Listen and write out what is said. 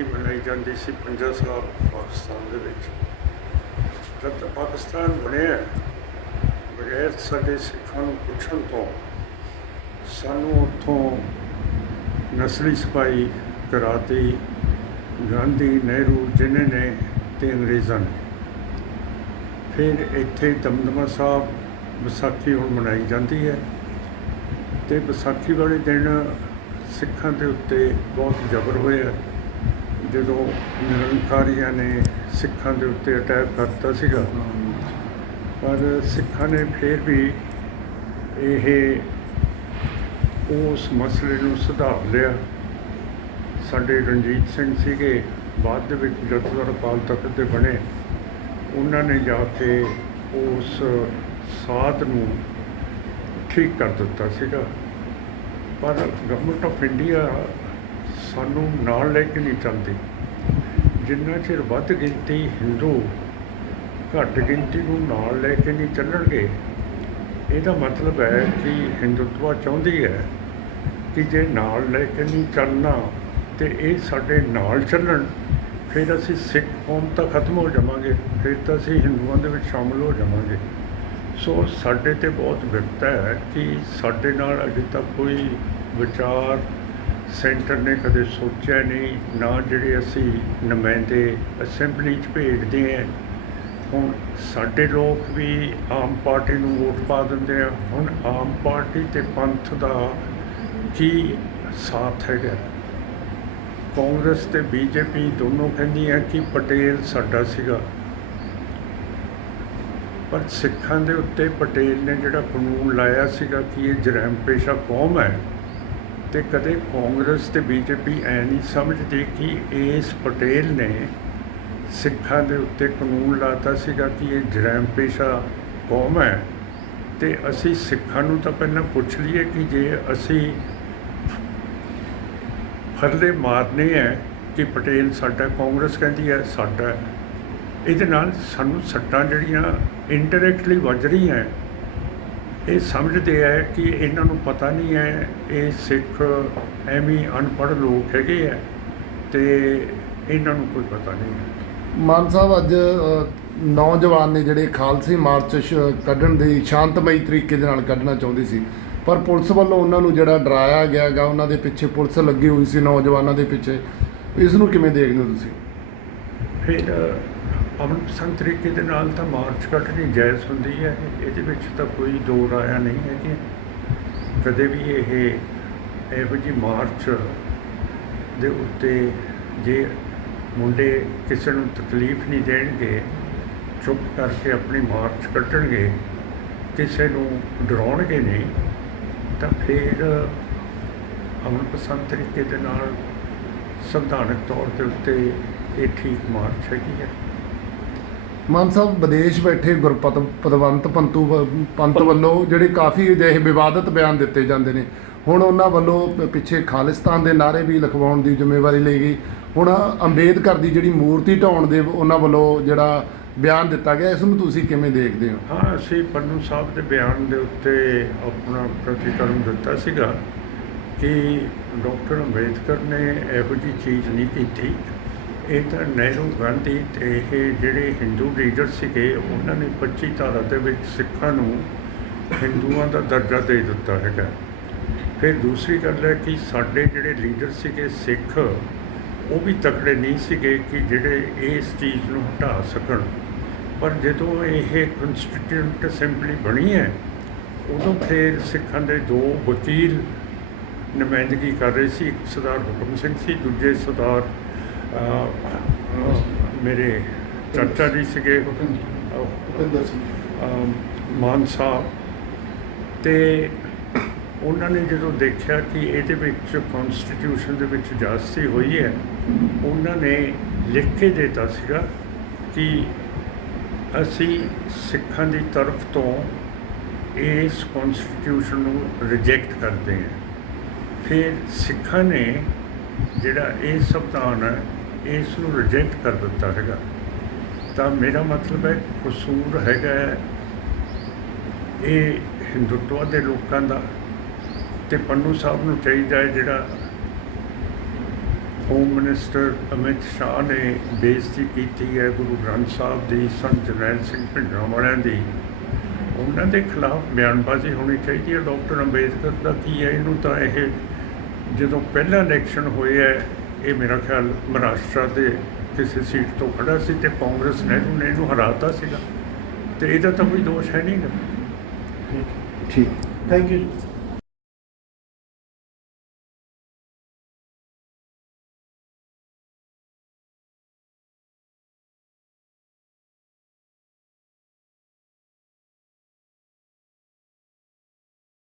ਵਿਸਾਖੀ ਮਨਾਈ ਜਾਂਦੀ ਸੀ ਪੰਜਾ ਸਾਲ ਪਾਕਿਸਤਾਨ ਦੇ ਵਿੱਚ। ਜਦ ਪਾਕਿਸਤਾਨ ਬਣਿਆ ਬਗੈਰ ਸਾਡੇ ਸਿੱਖਾਂ ਨੂੰ ਪੁੱਛਣ ਤੋਂ ਸਾਨੂੰ ਉੱਥੋਂ ਨਸਲੀ ਸਪਾਈ ਕਰਾਤੀ ਗਾਂਧੀ ਨਹਿਰੂ, ਜਿਨ੍ਹਾਂ ਨੇ ਤੇ ਅੰਗਰੇਜ਼ਾਂ ਨੇ। ਫਿਰ ਇੱਥੇ ਦਮਦਮਾ ਸਾਹਿਬ ਵਿਸਾਖੀ ਹੁਣ ਮਨਾਈ ਜਾਂਦੀ ਹੈ ਤੇ ਵਿਸਾਖੀ ਵਾਲੇ ਦਿਨ ਸਿੱਖਾਂ ਦੇ ਉੱਤੇ ਬਹੁਤ ਜ਼ਬਰ ਹੋਇਆ। ਜਦੋਂ ਨਿਰੰਕਾਰੀਆਂ ਨੇ ਸਿੱਖਾਂ ਦੇ ਉੱਤੇ ਅਟੈਕ ਕਰਤਾ ਸੀਗਾ, ਪਰ ਸਿੱਖਾਂ ਨੇ ਫਿਰ ਵੀ ਇਹ, ਉਸ ਮਸਲੇ ਨੂੰ ਸੁਧਾਰ ਲਿਆ। ਸਾਡੇ ਰਣਜੀਤ ਸਿੰਘ ਸੀਗੇ, ਬਾਅਦ ਦੇ ਵਿੱਚ ਜਥੇਦਾਰ ਅਕਾਲ ਤਖਤ ਦੇ ਬਣੇ। ਉਹਨਾਂ ਨੇ ਜਾ ਕੇ ਉਸ ਸਾਧ ਨੂੰ ਠੀਕ ਕਰ ਦਿੱਤਾ ਸੀਗਾ। ਪਰ ਗਵਰਨਮੈਂਟ ਆਫ ਇੰਡੀਆ ਸਾਨੂੰ ਨਾਲ ਲੈ ਕੇ ਨਹੀਂ ਚੱਲਦੀ ਜਿੰਨਾ ਚਿਰ ਵੱਧ ਗਿਣਤੀ ਹਿੰਦੂ ਘੱਟ ਗਿਣਤੀ ਨੂੰ ਨਾਲ ਲੈ ਕੇ ਨਹੀਂ ਚੱਲਣਗੇ, ਇਹਦਾ ਮਤਲਬ ਹੈ ਕਿ ਹਿੰਦੂਤਵਾ ਚਾਹੁੰਦੀ ਹੈ ਕਿ ਜੇ ਨਾਲ ਲੈ ਕੇ ਨਹੀਂ ਚੱਲਣਾ ਤੇ ਇਹ ਸਾਡੇ ਨਾਲ ਚੱਲਣ, ਫਿਰ ਅਸੀਂ ਸਿੱਖ ਕੌਮ ਤਾਂ ਖਤਮ ਹੋ ਜਾਵਾਂਗੇ, ਫਿਰ ਤਾਂ ਅਸੀਂ ਹਿੰਦੂਆਂ ਦੇ ਵਿੱਚ ਸ਼ਾਮਲ ਹੋ ਜਾਵਾਂਗੇ। ਸੋ ਸਾਡੇ ਤੇ ਬਹੁਤ ਵਿਪਤਾ ਹੈ ਕਿ ਸਾਡੇ ਨਾਲ ਅਜੇ ਤੱਕ ਕੋਈ ਵਿਚਾਰ ਸੈਂਟਰ ਨੇ ਕਦੇ ਸੋਚਿਆ ਨਹੀਂ, ਨਾ ਜਿਹੜੇ ਅਸੀਂ ਨੁਮਾਇੰਦੇ ਅਸੈਂਬਲੀ 'ਚ ਭੇਜਦੇ ਹਾਂ ਹੁਣ ਸਾਡੇ ਲੋਕ ਵੀ ਆਮ ਪਾਰਟੀ ਨੂੰ ਵੋਟ ਪਾ ਦਿੰਦੇ ਆ। ਹੁਣ ਆਮ ਪਾਰਟੀ ਤੇ ਪੰਥ ਦਾ ਕੀ ਸਾਥ ਹੈਗਾ? ਕਾਂਗਰਸ ਤੇ ਬੀਜੇਪੀ ਦੋਨੋਂ ਕਹਿੰਦੀਆਂ ਕਿ ਪਟੇਲ ਸਾਡਾ ਸੀਗਾ। ਪਰ ਸਿੱਖਾਂ ਦੇ ਉੱਤੇ ਪਟੇਲ ਨੇ ਜਿਹੜਾ ਕਾਨੂੰਨ ਲਾਇਆ ਸੀਗਾ ਕਿ ਇਹ ਜਰਮ ਪੇਸ਼ਾ ਕੌਮ ਹੈ ਤੇ ਕਦੇ ਕਾਂਗਰਸ ਤੇ ਬੀਜੇਪੀ ਐ ਨਹੀਂ ਸਮਝਦੀ ਕਿ ਇਸ ਪਟੇਲ ਨੇ ਸਿੱਖਾਂ ਦੇ ਉੱਤੇ ਕਾਨੂੰਨ ਲਾਤਾ ਸੀਗਾ ਕਿ ਇਹ ਜਰਮ ਪੇਸ਼ਾ ਕੌਮ ਹੈ। ਤੇ ਅਸੀਂ ਸਿੱਖਾਂ ਨੂੰ ਤਾਂ ਪਹਿਲਾਂ ਪੁੱਛ ਲਈਏ ਕਿ ਜੇ ਅਸੀਂ ਫਰਲੇ ਮਾਰਨੇ ਹੈ ਕਿ ਪਟੇਲ ਸਾਡਾ ਕਾਂਗਰਸ ਕਹਿੰਦੀ ਹੈ, ਸਾਡਾ। ਇਹਦੇ ਨਾਲ ਸਾਨੂੰ ਸੱਟਾਂ ਜਿਹੜੀਆਂ ਇਨਡਾਇਰੈਕਟਲੀ ਵੱਜ ਰਹੀਆਂ ਇਹ ਸਮਝਦੇ ਹੈ ਕਿ ਇਹਨਾਂ ਨੂੰ ਪਤਾ ਨਹੀਂ ਹੈ ਇਹ ਸਿੱਖ ਐਵੇਂ ਅਨਪੜ੍ਹ ਲੋਕ ਹੈਗੇ ਆ ਤੇ ਇਹਨਾਂ ਨੂੰ ਕੋਈ ਪਤਾ ਨਹੀਂ ਹੈ। ਮਾਨ ਸਾਹਿਬ ਅੱਜ ਨੌਜਵਾਨ ਨੇ ਜਿਹੜੇ ਖਾਲਸੇ ਮਾਰਚ ਕੱਢਣ ਦੀ ਸ਼ਾਂਤਮਈ ਤਰੀਕੇ ਦੇ ਨਾਲ ਕੱਢਣਾ ਚਾਹੁੰਦੇ ਸੀ ਪਰ ਪੁਲਿਸ ਵੱਲੋਂ ਉਹਨਾਂ ਨੂੰ ਜਿਹੜਾ ਡਰਾਇਆ ਗਿਆ ਗਾ ਉਹਨਾਂ ਦੇ ਪਿੱਛੇ ਪੁਲਿਸ ਲੱਗੀ ਹੋਈ ਸੀ ਨੌਜਵਾਨਾਂ ਦੇ ਪਿੱਛੇ ਇਸ ਨੂੰ ਕਿਵੇਂ ਦੇਖਦੇ ਹੋ ਤੁਸੀਂ? ਫਿਰ ਅਮਨ ਪਸੰਦ ਤਰੀਕੇ ਦੇ ਨਾਲ ਤਾਂ ਮਾਰਚ ਕੱਢਣੀ ਜਾਇਜ਼ ਹੁੰਦੀ ਹੈ। ਇਹਦੇ ਵਿੱਚ ਤਾਂ ਕੋਈ ਦੋ ਰਾਇਆ ਨਹੀਂ ਹੈ ਕਿ ਕਦੇ ਵੀ ਇਹ, ਇਹੋ ਜਿਹੀ ਮਾਰਚ ਦੇ ਉੱਤੇ ਜੇ ਮੁੰਡੇ ਕਿਸੇ ਨੂੰ ਤਕਲੀਫ ਨਹੀਂ ਦੇਣਗੇ, ਚੁੱਪ ਕਰਕੇ ਆਪਣੀ ਮਾਰਚ ਕੱਢਣਗੇ ਕਿਸੇ ਨੂੰ ਡਰਾਉਣਗੇ ਨਹੀਂ, ਤਾਂ ਫਿਰ ਅਮਨ ਪਸੰਦ ਤਰੀਕੇ ਦੇ ਨਾਲ ਸੰਵਿਧਾਨਕ ਤੌਰ ਦੇ ਉੱਤੇ ਇਹ ਠੀਕ ਮਾਰਚ ਹੈਗੀ ਹੈ। ਮਾਨ ਸਾਹਿਬ, ਵਿਦੇਸ਼ ਬੈਠੇ ਗੁਰਪਤ, ਪਦਵੰਤ ਪੰਤੂ ਵ- ਪੰਤ ਵੱਲੋਂ ਜਿਹੜੇ ਕਾਫੀ ਅਜਿਹੇ ਵਿਵਾਦਤ ਬਿਆਨ ਦਿੱਤੇ ਜਾਂਦੇ ਨੇ, ਹੁਣ ਉਹਨਾਂ ਵੱਲੋਂ ਪ- ਪਿੱਛੇ ਖਾਲਿਸਤਾਨ ਦੇ ਨਾਰੇ ਵੀ ਲਿਖਵਾਉਣ ਦੀ ਜ਼ਿੰਮੇਵਾਰੀ ਲਈ ਗਈ। ਹੁਣ ਅੰਬੇਦਕਰ ਦੀ ਜਿਹੜੀ ਮੂਰਤੀ ਢਾਉਣ ਦੇ ਉਹਨਾਂ ਵੱਲੋਂ ਜਿਹੜਾ ਬਿਆਨ ਦਿੱਤਾ ਗਿਆ, ਇਸ ਨੂੰ ਤੁਸੀਂ ਕਿਵੇਂ ਦੇਖਦੇ ਹੋ? ਹਾਂ, ਅਸੀਂ ਪੰਨੂ ਸਾਹਿਬ ਦੇ ਬਿਆਨ ਦੇ ਉੱਤੇ ਆਪਣਾ ਪ੍ਰਤੀਕਰਮ ਦਿੱਤਾ ਸੀਗਾ ਕਿ ਡਾਕਟਰ ਅੰਬੇਦਕਰ ਨੇ ਇਹੋ ਜਿਹੀ ਚੀਜ਼ ਨਹੀਂ ਕੀਤੀ। ਇਹ ਤਾਂ ਨਹਿਰੂ ਗਾਂਧੀ ਤੇ ਇਹ ਜਿਹੜੇ ਹਿੰਦੂ ਲੀਡਰ ਸੀਗੇ, ਉਹਨਾਂ ਨੇ 25 ਧਾਰਾ ਦੇ ਵਿੱਚ ਸਿੱਖਾਂ ਨੂੰ ਹਿੰਦੂਆਂ ਦਾ ਦਰਜਾ ਦੇ ਦਿੱਤਾ ਹੈਗਾ। ਫਿਰ ਦੂਸਰੀ ਗੱਲ ਹੈ ਕਿ ਸਾਡੇ ਜਿਹੜੇ ਲੀਡਰ ਸੀਗੇ ਸਿੱਖ, ਉਹ ਵੀ ਤਕੜੇ ਨਹੀਂ ਸੀਗੇ ਕਿ ਜਿਹੜੇ ਇਸ ਚੀਜ਼ ਨੂੰ ਹਟਾ ਸਕਣ। ਪਰ ਜਦੋਂ ਇਹ ਕਨਸਟੀਟਿਊਂਟ ਅਸੈਂਬਲੀ ਬਣੀ ਹੈ, ਉਦੋਂ ਫਿਰ ਸਿੱਖਾਂ ਦੇ ਦੋ ਵਕੀਲ ਨੁਮਾਇੰਦਗੀ ਕਰ ਰਹੇ ਸੀ, ਇੱਕ ਸਰਦਾਰ ਹੁਕਮ ਸਿੰਘ ਸੀ, ਦੂਜੇ ਸਰਦਾਰ ਮੇਰੇ ਚਾਚਾ ਜੀ ਸੀਗੇ ਅਹ, ਅਮ ਮਾਨ ਸਾਹਿਬ। ਤੇ ਉਹਨਾਂ ਨੇ ਜਦੋਂ ਦੇਖਿਆ ਕਿ ਇਹਦੇ ਵਿੱਚ ਕਨਸਟੀਟਿਊਸ਼ਨ ਦੇ ਵਿੱਚ ਜਾਸਤੀ ਹੋਈ ਹੈ ਉਹਨਾਂ ਨੇ ਲਿਖ ਕੇ ਦਿੱਤਾ ਸੀਗਾ ਕਿ ਅਸੀਂ ਸਿੱਖਾਂ ਦੀ ਤਰਫ ਤੋਂ ਇਸ ਕਨਸਟੀਟਿਊਸ਼ਨ ਨੂੰ ਰਿਜੈਕਟ ਕਰਦੇ ਹਾਂ। ਫਿਰ ਸਿੱਖਾਂ ਨੇ ਜਿਹੜਾ ਇਹ ਸੰਵਿਧਾਨ ਹੈ ਇਸ ਨੂੰ ਰਿਜੈਕਟ ਕਰ ਦਿੱਤਾ ਹੈਗਾ। ਤਾਂ ਮੇਰਾ ਮਤਲਬ ਹੈ ਕਸੂਰ ਹੈਗਾ ਹੈ ਇਹ ਹਿੰਦੂਤਵ ਦੇ ਲੋਕਾਂ ਦਾ ਤੇ ਪੰਨੂ ਸਾਹਿਬ ਨੂੰ ਚਾਹੀਦਾ ਹੈ ਜਿਹੜਾ ਹੋਮ ਮਿਨਿਸਟਰ ਅਮਿਤ ਸ਼ਾਹ ਨੇ ਬੇਇੱਜ਼ਤੀ ਕੀਤੀ ਹੈ ਗੁਰੂ ਗ੍ਰੰਥ ਸਾਹਿਬ ਦੀ ਸੰਤ ਜਰਨੈਲ ਸਿੰਘ ਭਿੰਡਰਾਂ ਵਾਲਿਆਂ ਦੀ। ਉਹਨਾਂ ਦੇ ਖਿਲਾਫ ਬਿਆਨਬਾਜ਼ੀ ਹੋਣੀ ਚਾਹੀਦੀ ਹੈ। ਡਾਕਟਰ ਅੰਬੇਦਕਰ ਦਾ ਕੀ ਹੈ? ਇਹਨੂੰ ਤਾਂ ਇਹ ਜਦੋਂ ਪਹਿਲਾ ਇਲੈਕਸ਼ਨ ਹੋਇਆ ਹੈ, ਇਹ ਮੇਰਾ ਖਿਆਲ ਮਹਾਰਾਸ਼ਟਰ ਦੇ ਕਿਸੇ ਸੀਟ ਤੋਂ ਖੜਾ ਸੀ ਤੇ ਕਾਂਗਰਸ ਨੇ ਇਹਨੂੰ ਇਹਨੂੰ ਹਰਾਤਾ ਸੀਗਾ। ਤੇ ਇਹਦਾ ਤਾਂ ਕੋਈ ਦੋਸ਼ ਹੈ ਨਹੀਂ ਗਾ। ਠੀਕ। Thank you